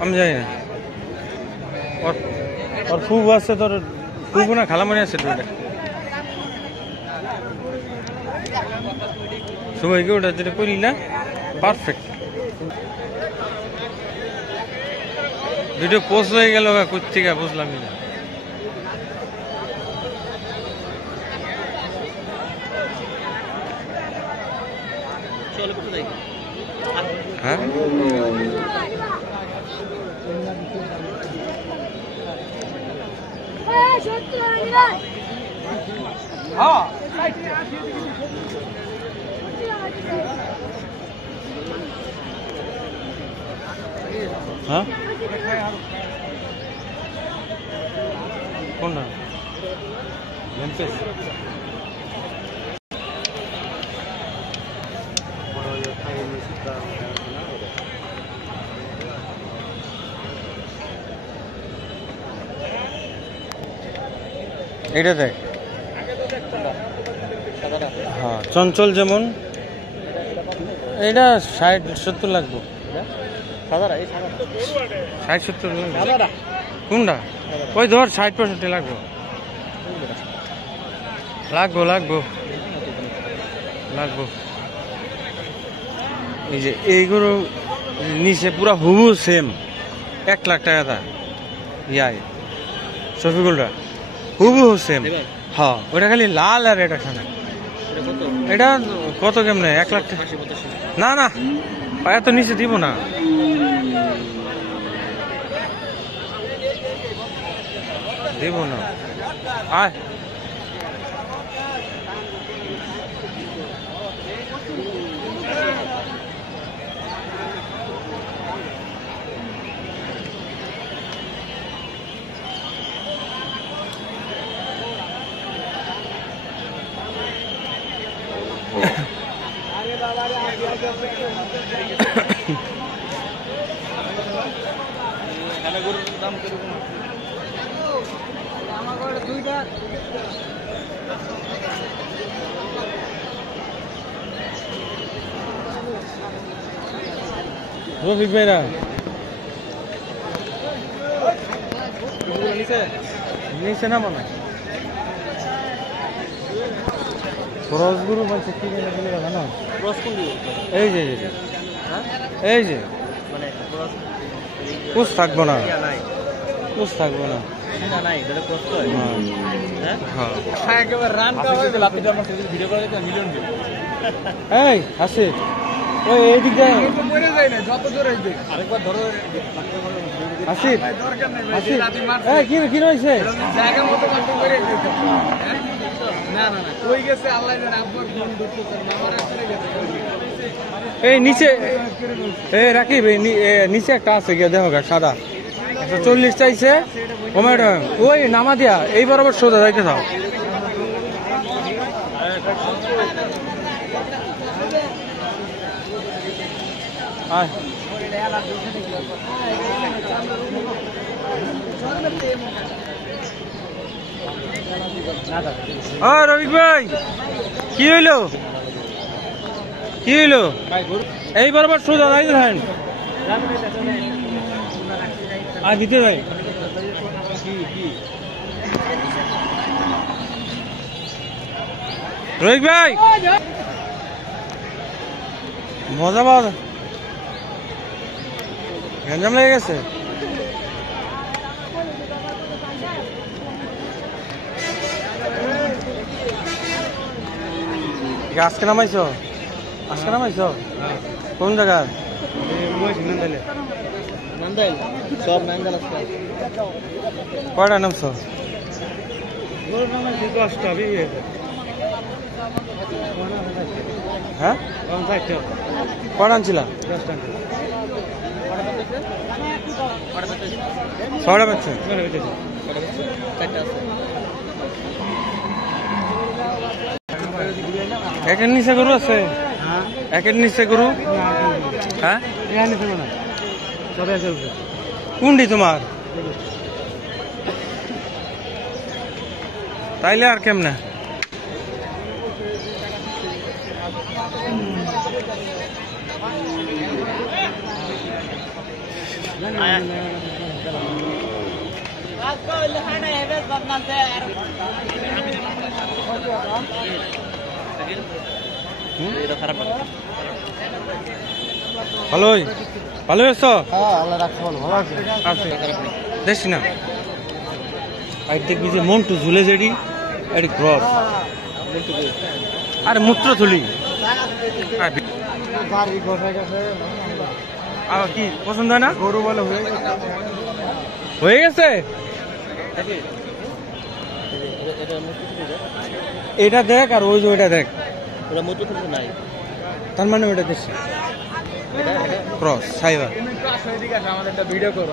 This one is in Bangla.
আমি জানি না ওর খুব আছে তোর খুব না খালামনি আছে দুইটা সবাইকে ওটা যেটা করি না পারফেক্ট ভিডিও পোস্ট হয়ে গেল কোথেকে বুঝলাম না হ্যাঁ হ্যাঁ কোনটা এমপেস এটা দেখ হ্যাঁ চঞ্চল যেমন এটা 60-70 লাগবে 60-70 লাগবে কোনটা ওই ধর 60-65 লাগবে লাগবো এই যে এইগুলো নিচে পুরা হুবু সেম 1 লাখ টাকা দা ইয়াই শফিকুলরা হুবু সেম হ্যাঁ ওটা খালি লাল আর এটা খানা এটা কত কেমনে 1 লাখ টাকা না না এত নিচে দিব না আয় রফিক ভাইরা নিচে না মনে রসগুরু বলছে কি জানো এই যে কুছ থাকবো না এই আসে ওই এইদিক যায় যত জোরে আরেকবার ধরো আসিফ কি রয়েছে জায়গা মতো এই নিচে রাকিব নিচে একটা আছে গিয়ে দেখো সাদা 140 চাইছে ওই নামা দিয়া এই বরাবর সোজা যাইতে থাও রবিক ভাই কি হইলো এই বরাবর সোজা যাইতে থাকেন আর দিতে ভাই রবিক ভাই মজা পাওয়া গঞ্জাম লেগে গেছে আজকে নামাইছো কোন জায়গা কয়টা নামছো হ্যাঁ কয়টা আনছিলা 6টা বেচছে একের নিচে গরু আছে হ্যাঁ কোনটি তোমার তাইলে আর কেমনে ভালোই ভালো আছো? আছে দেখছি না আর দেখবি যে মন্টু ঝুলে যেটি এটি ক্রস আরে মূত্র থুলি আর কি পছন্দ হয় না? গরু বলে হয়ে গেছে এটা দেখ আর ওই যে ওইটা দেখ তার মানে ওইটা দেখছি ক্রস সাইবার আমাদের একটা ভিডিও করো।